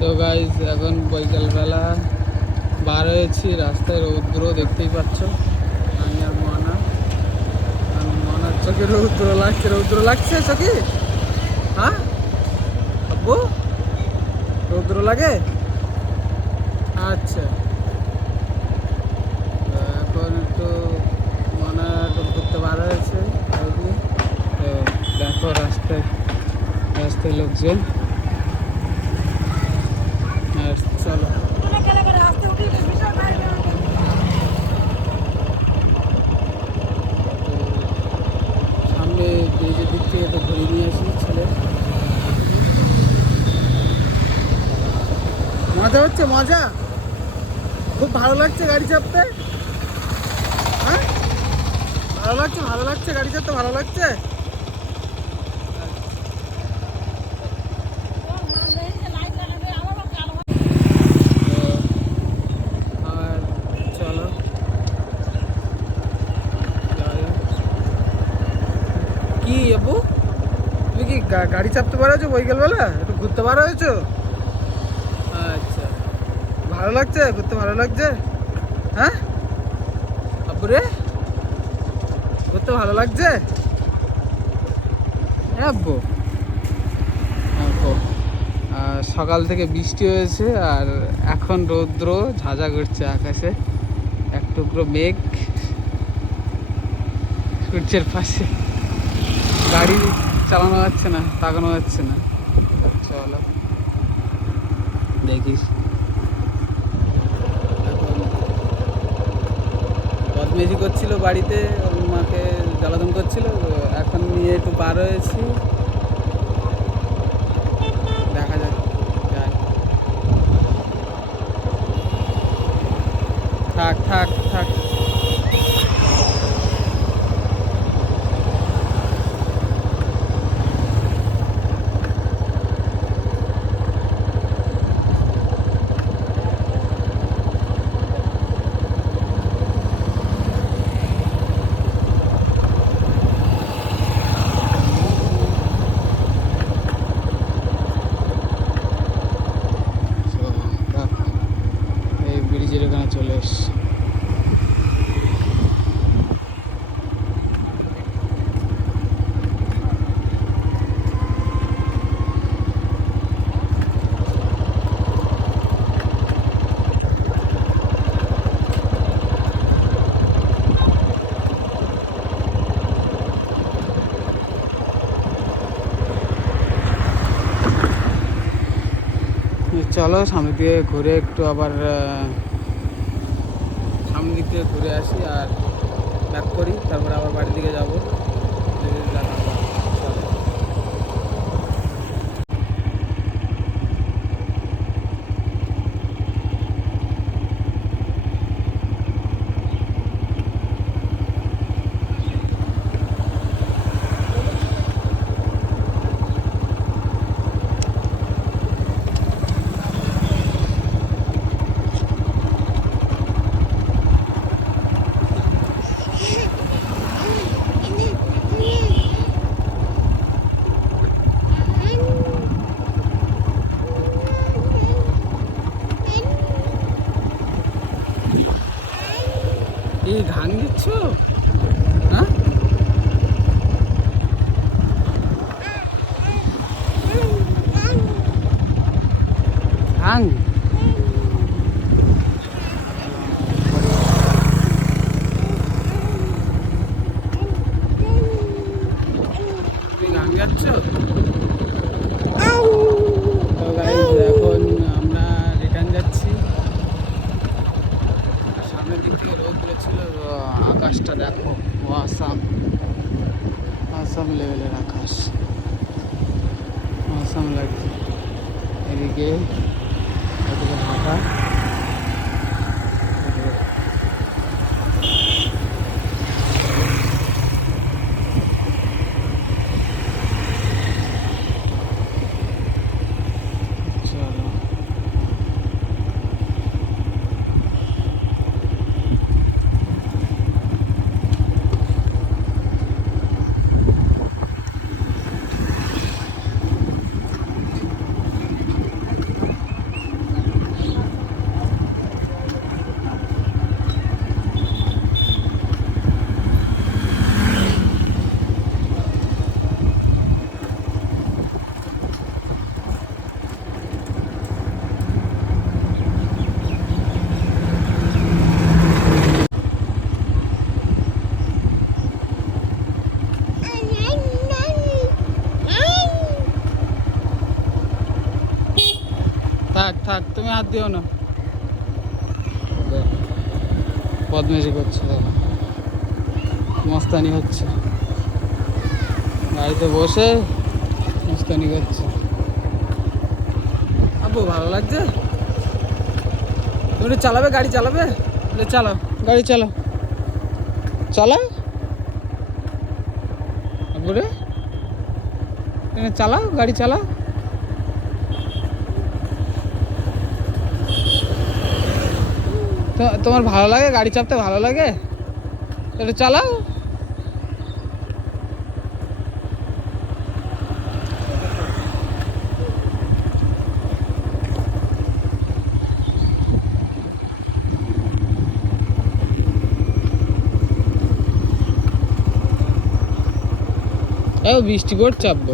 তো গাইজ এখন বিকালবেলা বার হয়েছি, রাস্তায় রৌদ্র দেখতেই পাচ্ছ। আমি আর মনার চোখে রৌদ্র লাগছে চোখে। হ্যাঁ আব্বু, রৌদ্র লাগে। আচ্ছা, তো এখন একটু মনা একটু ঘুরতে বার হয়েছে। তো দেখো রাস্তায় রাস্তায় লোকজন। আর চলো সামনে ব্রিজের দিক থেকে একটু ঘুরিয়ে নিয়ে আসি ছেলে। মজা হচ্ছে, মজা খুব ভালো লাগছে গাড়ি চাপতে। হ্যাঁ ভালো লাগছে গাড়ি চাপতে, ভালো লাগছে। আর চলো কি আব্বু, তুমি কি গাড়ি চাপতে পারোছো বিকেলবেলা? একটু ঘুরতে পারো হয়েছো? আচ্ছা, ভালো লাগছে ঘুরতে, ভালো লাগছে। হ্যাঁ আব্বু রে, ঘুরতে ভালো লাগছে। হ্যাঁ আব্বু, দেখো সকাল থেকে বৃষ্টি হয়েছে আর এখন রৌদ্র ঝাঁঝা করছে আকাশে, এক টুকরো মেঘ সূর্যের পাশে। গাড়ি চালানো যাচ্ছে না, তাকানো যাচ্ছে না। চলো দেখিস, বদমেজি করছিল বাড়িতে, ওর মাকে জ্বালাতন করছিল। এখন নিয়ে একটু বার হয়েছি, দেখা যাক যায়। থাক থাক থাক। এই ব্রিজের এখানে চলে এসছি। চলো সামনে দিয়ে ঘুরে একটু আবার সামনের দিক থেকে ঘুরে আসি আর ব্যাক করি, তারপরে আবার বাড়ির দিকে যাবো। এই ধান দিচ্ছ? হ্যাঁ ধান তুমি গান গাচ্ছ? তো গাইজ এখন আমরা রিটার্ন যাচ্ছি। সামনের দিক থেকে রোদ ছিল, আকাশটা দেখো, ও আসাম, আসাম লেভেলের আকাশ, আসাম লাগছে। এদিকে এদিকে ঢাকা। চলো থাক থাক, তুমি হাত দিও না। বদমেশি করছে, দেখো মস্তানি হচ্ছে, গাড়িতে বসে মস্তানি করছে। আব্বু ভালো লাগছে? তুমি চালাবে, গাড়ি চালাবে? চালাও, গাড়ি চালাও, চালাও আব্বু রে, চালাও, গাড়ি চালাও। তোমার ভালো লাগে গাড়ি চাপতে? ভালো লাগে, এটা চালাও। বৃষ্টি পড়ছে আব্বু।